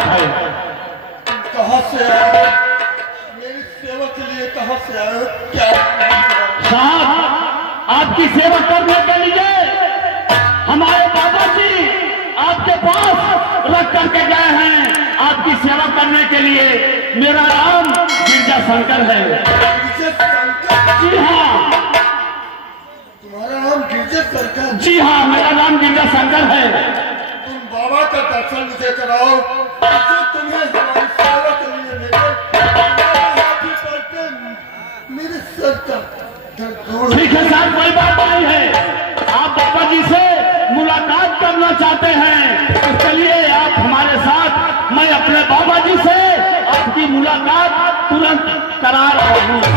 बात है। कहाँ से आए? मेरी सेवा के लिए कहाँ से आए? क्या साहब, आपकी सेवा करने के लिए हमारे बाबा जी आपके पास रख करके गए हैं। आपकी सेवा करने के लिए। मेरा नाम गिरजा शंकर है। गिरजा शंकर? जी हाँ। तुम्हारा नाम गिरजा शंकर? जी हाँ, मेरा नाम गिरजा शंकर है। तुम बाबा का दर्शन मुझे कराओ, जो तुम्हें हमारी सेवा के लिए भेजे। हाथी पर के मेरे सर का दर्द दूर। ठीक है साहब, कोई बात नहीं है। आप बाबा जी से मुलाकात करना चाहते हैं तो चलिए आप हमारे साथ। मैं अपने बाबा जी से आपकी मुलाकात तुरंत करा रहा हूँ। तुम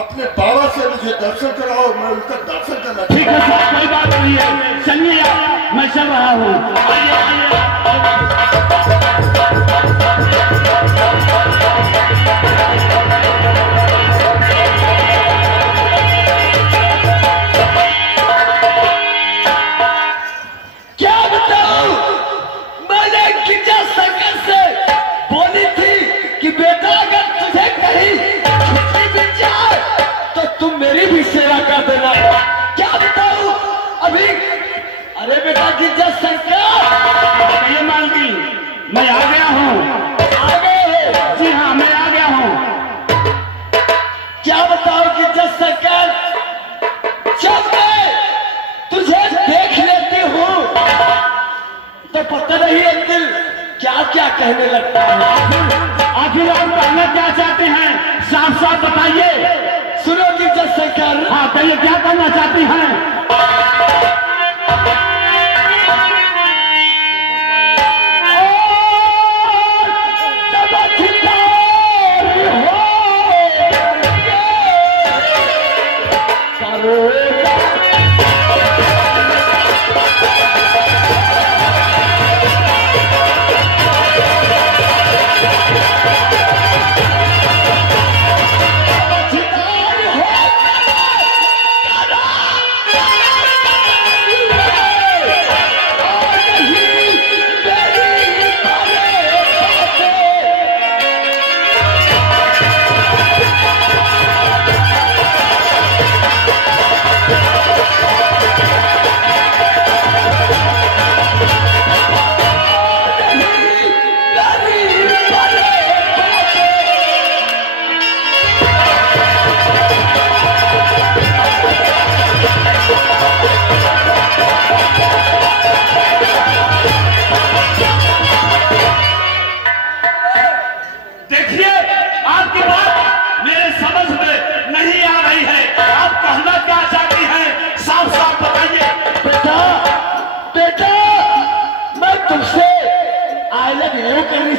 अपने बाबा से मुझे दर्शन कराओ, मैं उनका दर्शन करना। ठीक है साहब, कोई बात नहीं है। चलिए आप, मैं चल रहा हूँ। आइए आइए। अरे बेटा गिरजा शंकर, ये मालवी मैं आ गया हूँ। आ गए? जी हाँ, मैं आ गया हूँ। क्या बताओ गिरजा शंकर, जब मैं तुझे देख लेती हूँ तो पता नहीं एक दिल क्या क्या कहने लगता है। आखिर आप कहना क्या चाहते हैं? साफ साफ बताइए। सुनो गिरजा शंकर। हाँ कहिए, क्या करना चाहती हैं?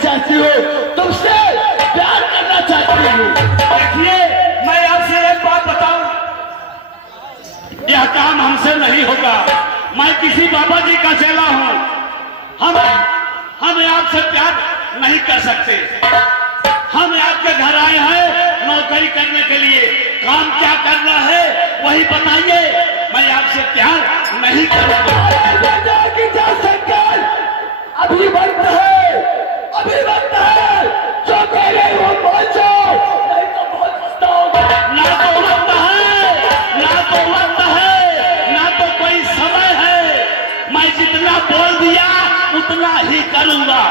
चाहती हो, तुमसे प्यार करना चाहती हूँ। देखिए मैं आपसे एक बात बताऊं, यह काम हमसे नहीं होगा। मैं किसी बाबा जी का चेला हूँ। हम आपसे प्यार नहीं कर सकते। हम आपके घर आए हैं नौकरी करने के लिए। काम क्या करना है वही बताइए, मैं आपसे प्यार नहीं करूंगा। अभी वक्त है, अभी वक्त है, जो कहे वो पहुंचो, नहीं तो बहुत पछताओगे। ना तो वक्त है, ना तो वक्त है, ना तो कोई समय है। मैं जितना बोल दिया उतना ही करूंगा।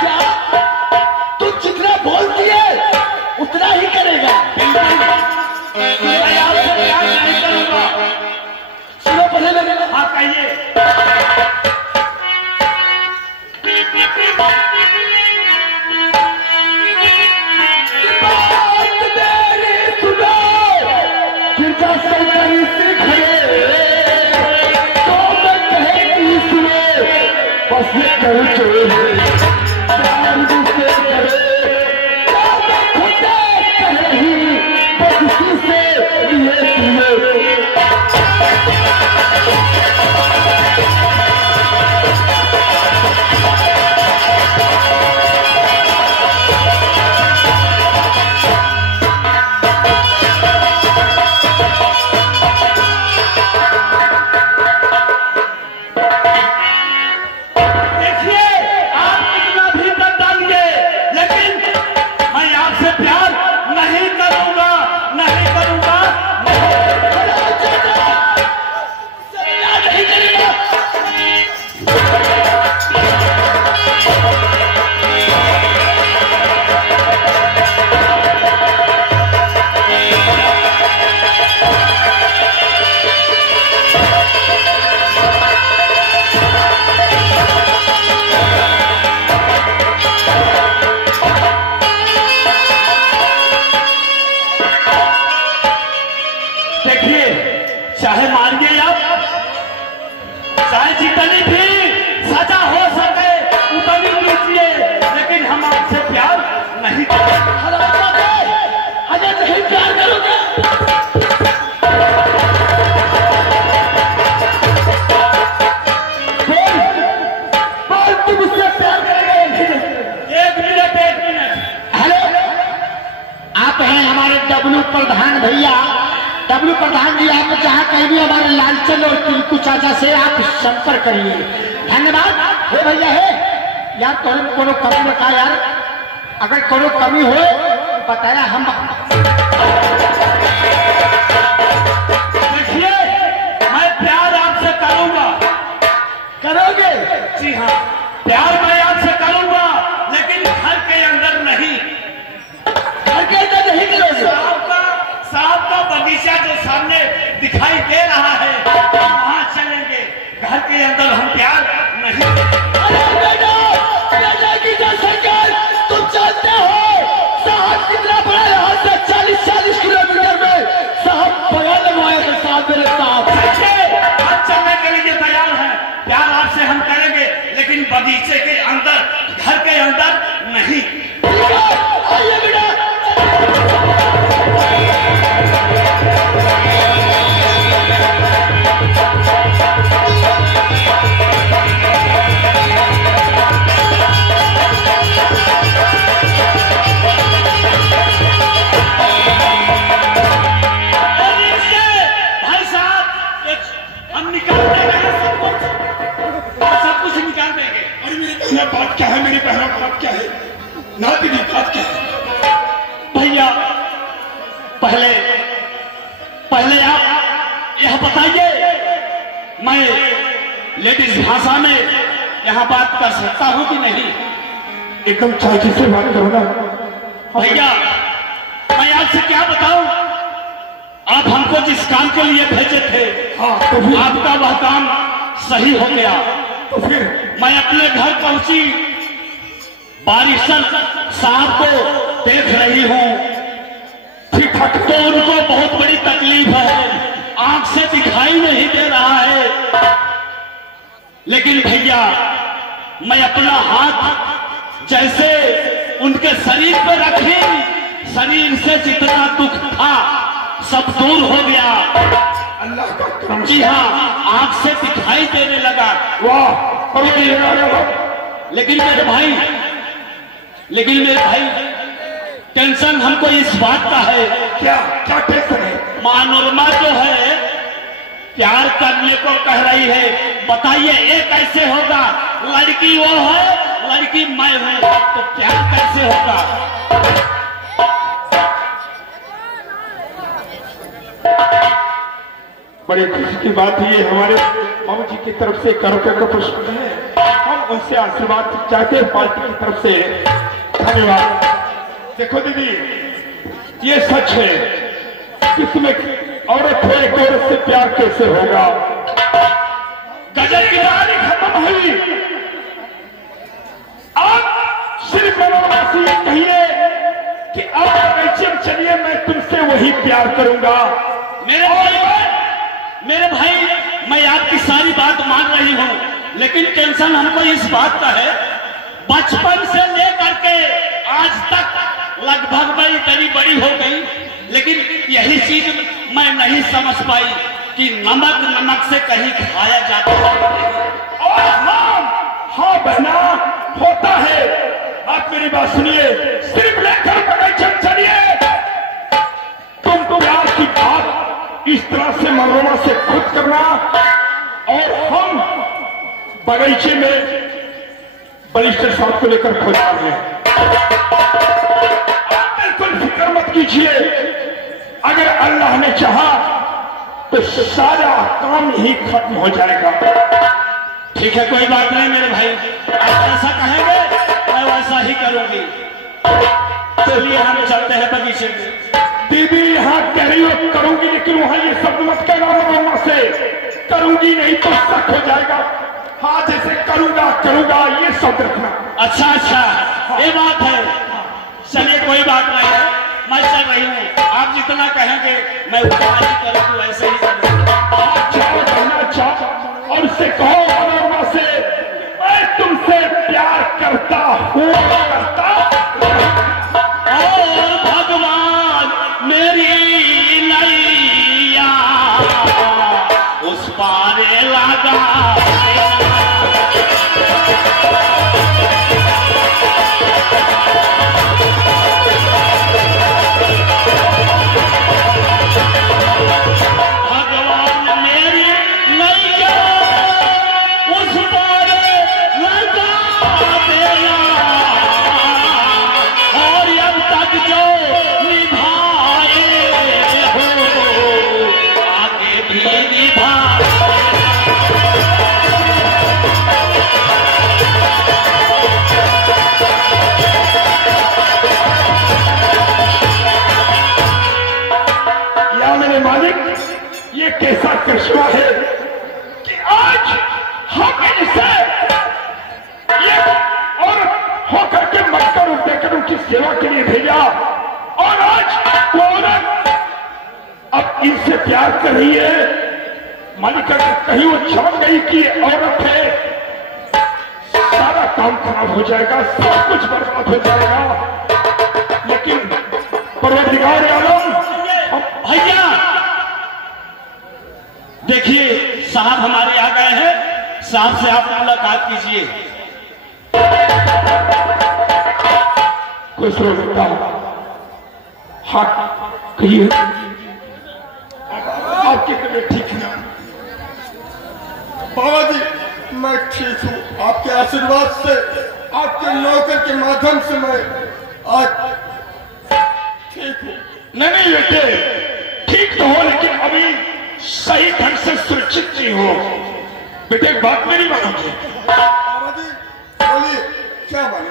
क्या तुम जितना बोल दिए उतना ही करेगा? मैं आपसे प्यार नहीं करूंगा। सुनो पहले लगेगा। हाँ कहिए। सजा हो सके उतनी कीजिए, लेकिन हम आपसे प्यार नहीं करेंगे। अरे नहीं प्यार करोगे? बोल तुम मुझसे प्यार करोगे? एक मिनट। हेलो, आप हैं हमारे डब्लू प्रधान भैया। डब्लू प्रधान जी, आप जहाँ कहीं भी हमारे लालचंद और टिंकू चाचा से आप संपर्क करिए। धन्यवाद। हे भैया है यार, तुम कोनो कमी बता यार, अगर कोनो कमी हो बताया हम। देखिए, मैं प्यार आपसे करूंगा। करोगे? जी हाँ, प्यार मैं आपसे करूंगा, लेकिन घर के अंदर नहीं। घर के अंदर नहीं करोगे? साहब का बगीचा जो सामने दिखाई दे रहा है, वहां चलेंगे। घर के अंदर हम प्यार नहीं। अरे बेटा, बेटा की जो सरकार, तुम जानते हो साहब कितना बड़ा, यहाँ से 40-40 किलोमीटर में साहब बड़ा लगवाए थे साहब, मेरे साहब। हम चलने के लिए तैयार हैं। प्यार आपसे हम करेंगे, लेकिन बगीचे के अंदर, घर के अंदर नहीं। ठीक है, आइए बेटा। भाई साहब, हम निकाल देंगे सब कुछ निकाल देंगे। अरे मेरी बहना बात क्या है? मेरी बहना बात क्या है? ना दीदी बात क्या है? भैया, पहले आप यह बताइए, मैं लेडीज भाषा में यहाँ बात कर सकता हूँ कि नहीं? एकदम चाची से बात करो ना भैया, मैं आपसे क्या बताऊं, आप हमको जिस काम के लिए भेजे थे, हाँ, तो फिर आपका वह काम सही हो गया। तो फिर मैं अपने घर पहुंची, बारिशर साहब को देख रही हूँ, ठीक ठाक तो उनको बहुत बड़ी तकलीफ है, आंख से दिखाई नहीं दे रहा है। लेकिन भैया, मैं अपना हाथ जैसे उनके शरीर पर रखी, शरीर से जितना दुख था सब दूर हो गया। अल्लाह का करम। जी हाँ, आंख से दिखाई देने लगा। वाह, लेकिन मेरे भाई टेंशन हमको इस बात का है। क्या क्या टेंशन है? मनोरमा जो है प्यार करने को कह रही है, बताइए ये कैसे होगा? लड़की वो है, लड़की मैं हूं, तो प्यार कैसे होगा? बड़ी खुशी की बात है, हमारे मामू जी की तरफ से करोड़ों का प्रश्न है, हम उनसे आशीर्वाद चाहते हैं पार्टी की तरफ से। धन्यवाद। देखो दीदी, ये सच है कि तुम्हें औरत है, एक औरत से प्यार कैसे होगा? गजल की कहानी खत्म हुई। अब सिर्फ मनोरमा से ये कहिए कि अब बगीचे में चलिए, मैं तुमसे वही प्यार करूंगा। मेरे भाई, मैं आपकी सारी बात मान रही हूँ, लेकिन टेंशन हमको इस बात का है, बचपन से लेकर के आज तक लगभग मैं इतनी बड़ी हो गई, लेकिन यही चीज मैं नहीं समझ पाई कि नमक से कहीं खाया जाता है। और हाँ बहना, होता है। आप मेरी बात सुनिए, सिर्फ लेकर बगीचे चलिए। तुम प्यार की बात इस तरह से मनोरमा से खुद करना, और हम बगीचे में बलिस्टर साहब को लेकर खुद आ रहे हैं। आप बिल्कुल फिक्र मत कीजिए, अगर अल्लाह ने चाहा तो सारा काम ही खत्म हो जाएगा। ठीक है, कोई बात नहीं मेरे भाई, आप ऐसा कहेंगे मैं वैसा ही करूंगी। चलिए हम चलते हैं बगीचे में। दीदी यहाँ कह रही हो करूंगी, लेकिन वहां ये सब मत कहना मनोरमा से, करूंगी नहीं तो शक हो जाएगा। हाँ, जैसे करूंगा ये सब रखना। अच्छा, ये बात है। चलिए कोई बात नहीं है, मैं चल रही हूँ। आप जितना कहेंगे मैं उतना ही करूँगी, ऐसे ही करूँगा। जाओ, और उससे कहो मनोरमा से मैं लोगों की सेवा के लिए भेजा और आज वो औरत अब इनसे प्यार कर रही है। मालिका कहीं वो जान गई कि ये औरत है, सारा काम खराब हो जाएगा, सब कुछ बर्बाद हो जाएगा। लेकिन परवरदिगार आलम भैया देखिए साहब हमारे आ गए हैं, साहब से आप मुलाकात कीजिए। खुश रहो बेटा। हाँ कहिए, आपकी तबीयत ठीक है? बाबा जी मैं ठीक हूँ, आपके आशीर्वाद से, आपके नौकर के माध्यम से मैं आज ठीक हूँ। नहीं बेटे, ठीक तो हो लेकिन अभी सही ढंग से सुरक्षित नहीं हो। बेटे एक बात मेरी मानोगे? बाबा जी बोलिए, क्या माने?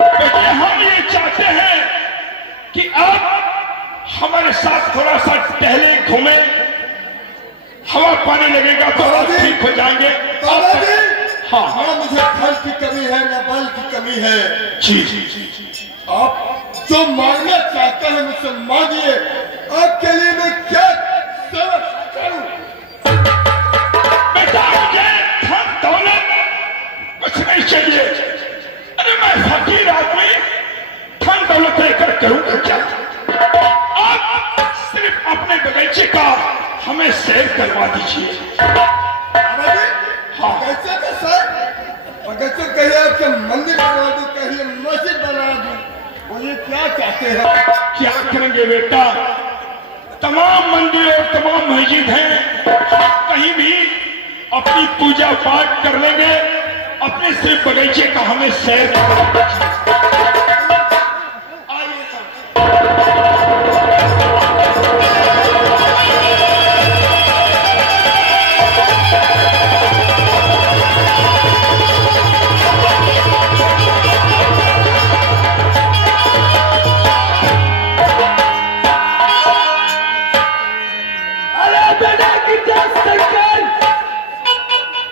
बेटे हम ये चाहते हैं कि आप हमारे साथ थोड़ा सा टहले घूमे, हवा पानी लगेगा तो आप ठीक हो जाएंगे। बाबा जी हाँ हाँ, मुझे फल की कमी है न बल की कमी है। जी जी जी। आप जो मांगना चाहते हैं मुझसे मांगिए, आपके लिए मैं क्या सेवा करूं? बेटा मुझे धन दौलत कुछ नहीं चाहिए। अरे मैं फकीर आदमी, धन दौलत लेकर करूंगा क्या? आप सिर्फ अपने बगीचे का हमें सैर करवा दीजिए। बाबा जी हाँ। कैसे का सर? बगैचे कहिए आपके मंदिर बना दूं, कहिए मस्जिद बना दूं, बोलिए क्या चाहते हैं? क्या करेंगे बेटा? तमाम मंदिर और तमाम मस्जिद हैं, कहीं भी अपनी पूजा पाठ कर लेंगे, अपने सिर्फ बगीचे का हमें सैर करवा दीजिए।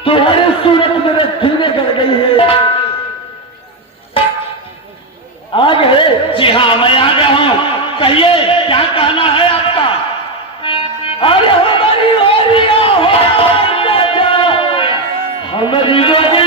तुम्हारी सूरत मेरे धीरे कर गई है। आ गए? जी हाँ मैं आ गया हूँ, कहिए क्या कहना है आपका? अरे हमारी ओरिया हो राजा, हमारी ओरिया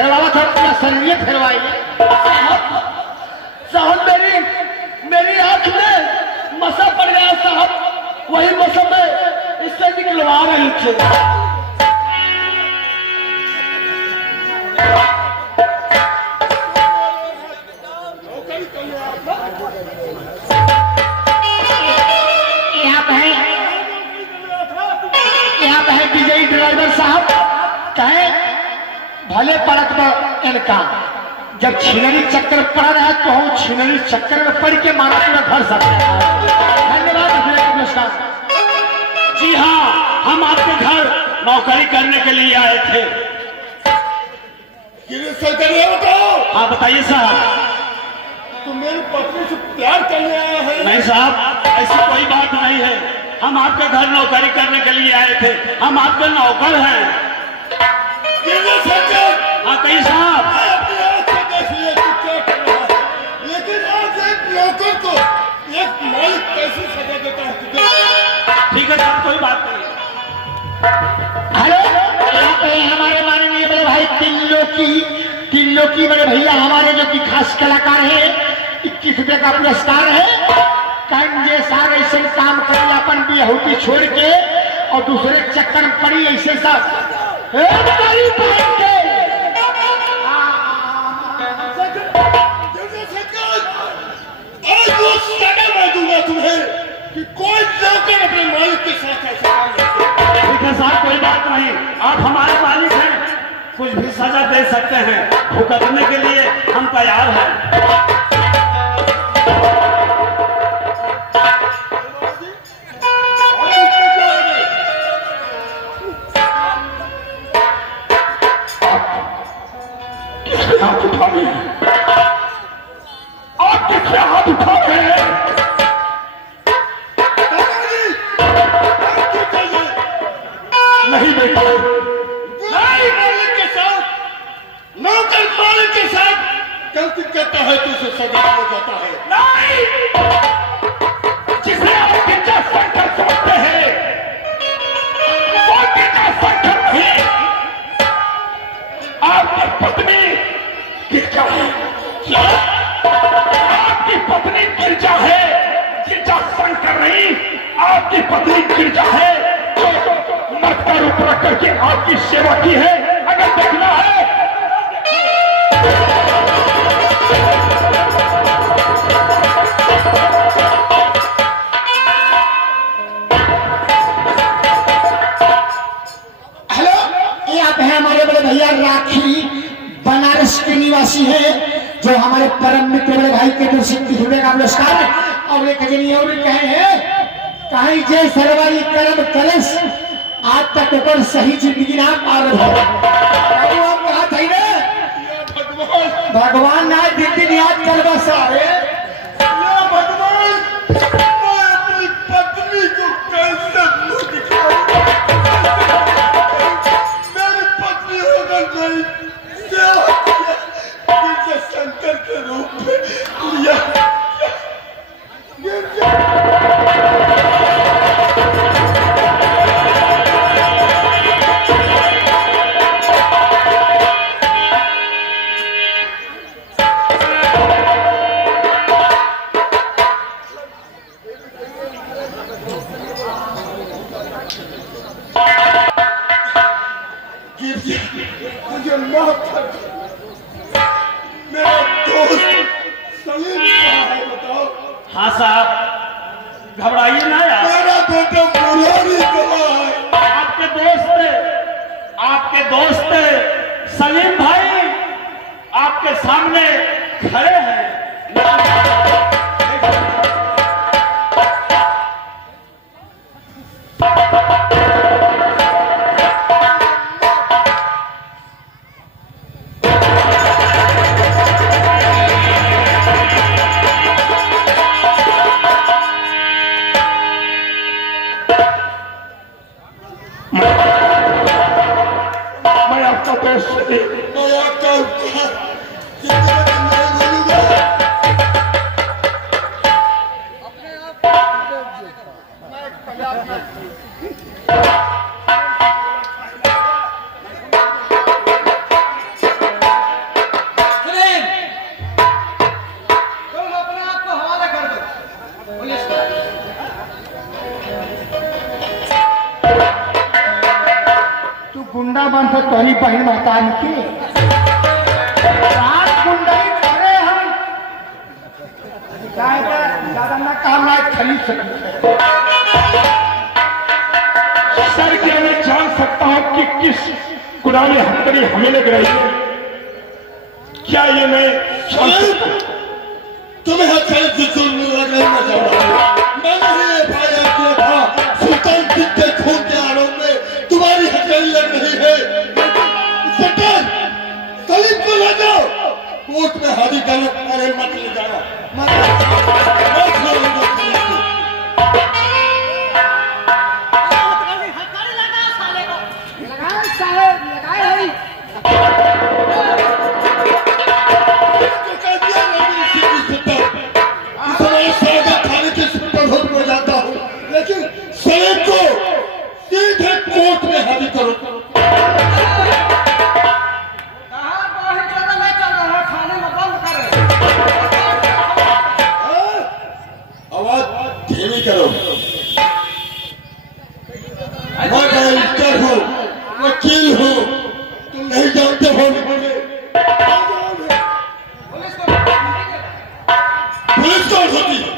फेरवावा था पूरा शरीर फेरवाइए। साहब मेरी आंख में मसा पड़ गया साहब, वही मसा में इससे निकलवा रही थी। यहाँ पे है विजयी ड्राइवर साहब, कहे भले पड़त में इनका जब छिनरी चक्कर पड़ रहा है तो हम छिनरी चक्कर में पड़ के मारा पूरा घर सकते हैं। धन्यवाद। जी हाँ, हम आपके घर नौकरी करने के लिए आए थे। बताओ। हाँ बताइए साहब। तो मेरी पत्नी से प्यार करने आया है? नहीं साहब, ऐसी कोई बात नहीं है। हम आपके घर नौकरी करने के लिए आए थे, हम आपके नौकर हैं। हाँ कहीं साहब। लेकिन आज एक नौकर को एक मालिक कैसे सजा देता है तुझे? ठीक है साहब, कोई बात नहीं। हेलो, यहाँ पे हमारे माननीय बड़े भाई तिल्लो की बड़े भैया हमारे जो कि खास कलाकार है, 21 रुपये का पुरस्कार है। कंजे सारे ऐसे काम करी अपन बिहुती छोड़ के और दूसरे चक्कर में पड़ी ऐसे साथ मैं दूंगा तुम्हें कि कोई नौकर अपने मालिक के साथ ऐसा काम नहीं करे। ठीक है साहब, कोई बात नहीं, आप हमारे मालिक हैं, कुछ भी सजा दे सकते हैं, भुगतने के लिए हम तैयार हैं। हाथ उठा रहे हैं, आप किससे हाथ उठा रहे हैं? नहीं बेटा, नहीं, मालिक के साथ नौकर मालिक के साथ गलती करता है तो उसे सजा हो जाता है। नहीं, जिसे आप गिरजा संकट समझते हैं वो गिरजा संकट नहीं, आपकी पत्नी गिरजा है। क्या आपकी पत्नी गिरजा है? गिरजा शंकर नहीं, आपकी पत्नी गिरजा है जो मर्द का रूप रख करके आपकी सेवा की है। अगर देखना है हेलो, ये आप हैं हमारे बड़े भैया राखी, बनारस के निवासी हैं, जो हमारे परम मित्र बड़े भाई के 21 रुपये का पुरस्कार और एक जनी और कहे हैं कहीं जय सरवारी कर्म कलश आज तक ऊपर सही जिंदगी ना पार हो। कहा था भगवान ना दिन दिन याद करवा सारे। भगवान, मैं अपनी पत्नी को कैसे मुंह दिखाऊं? मेरी पत्नी होकर गई सेवा गिरजा शंकर के रूप में लिया। मुझे माफ कर दो। मेरा दोस्त सलीम कहाँ है बताओ? हाँ साहब, घबराइए ना यार। मेरा बेटा मुरारी कहाँ है? आपके दोस्त सलीम भाई आपके सामने खड़े हैं। मैं आपका दोस्त मैं आपका उपकार जिंदगी में नहीं भूलूंगा। गुंडा बन तो तोहनी बहन महतान की रात गुंडई करे हम काय पर ज्यादा ना काम ना खरीद सकते। सर क्या मैं जान सकता हूं कि किस गुनाह में हथकड़ी हमें लग रही है? क्या ये मैं जान सकता हूं? तुम्हें हथकड़ी से जुल्म लग रही मैं जान रहा हूं। मैंने ही एफआईआर किया था सुल्तान सिंह के खून के आरोप में तुम्हारी हथकड़ी लग रही है। इंस्पेक्टर सलीम को ले जाओ कोर्ट में हाजिर करना। अरे मत ले जाना मत छोड़ो सलीम को। लेकिन सलीम को सीधे कोर्ट में हाजिर करो। आवाज धीमी करो। मैं डायरेक्टर हूँ, वकील हूँ, तुम नहीं जानते हो। पुलिस कौन होती है?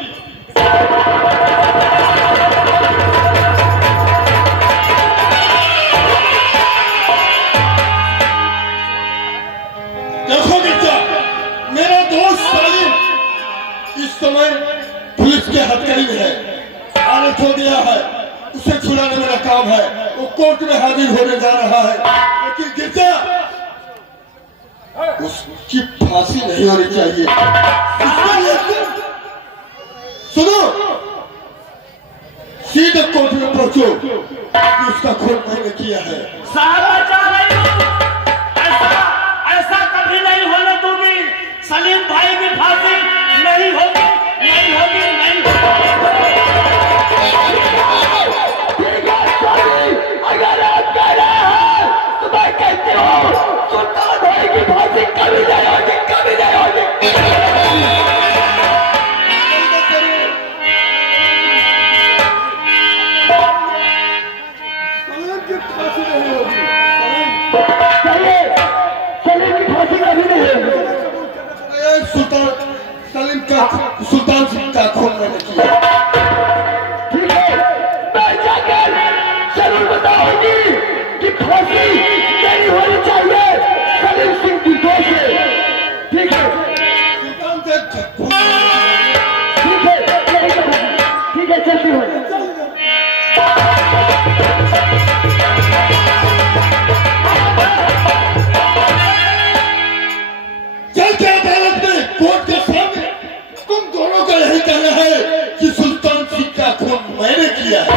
देखो मिर्जा, मेरा दोस्त सलीम इस समय पुलिस के हथकड़ी में है, अरेस्ट हो गया है। उसे छुड़ाने मेरा काम है। वो कोर्ट में हाजिर होने जा रहा है। लेकिन गिरजा उसकी फांसी नहीं होनी चाहिए। इसके लिए सुनो, सीधे कोर्ट में पहुंचो कि उसका खून मैंने किया है। साहब बचा रही हूँ। ऐसा कभी नहीं होने दूंगी। सलीम भाई की फांसी नहीं होगी, नहीं होगी, नहीं होगी। अगर आप कह रहे हैं तो मैं कहती हूँ सुल्तान भाई की फांसी कभी नहीं होगी, कभी नहीं होगी। सलीम की फांसी नहीं होगी। सलीम की फांसी कभी नहीं होगी। सुल्तान सिंह का खून मैंने किया। ठीक है, मैं जाकर जरूर बताऊंगी कि फांसी नहीं होनी चाहिए सलीम सिंह की दोष से। ठीक है, सुल्तान से ठीक है, यही करूंगी। ठीक है, जल्दी हो। चल के अदालत में कोर्ट के सामने तुम दोनों का यही कहना है कि सुल्तान सिंह का खून मैंने किया है।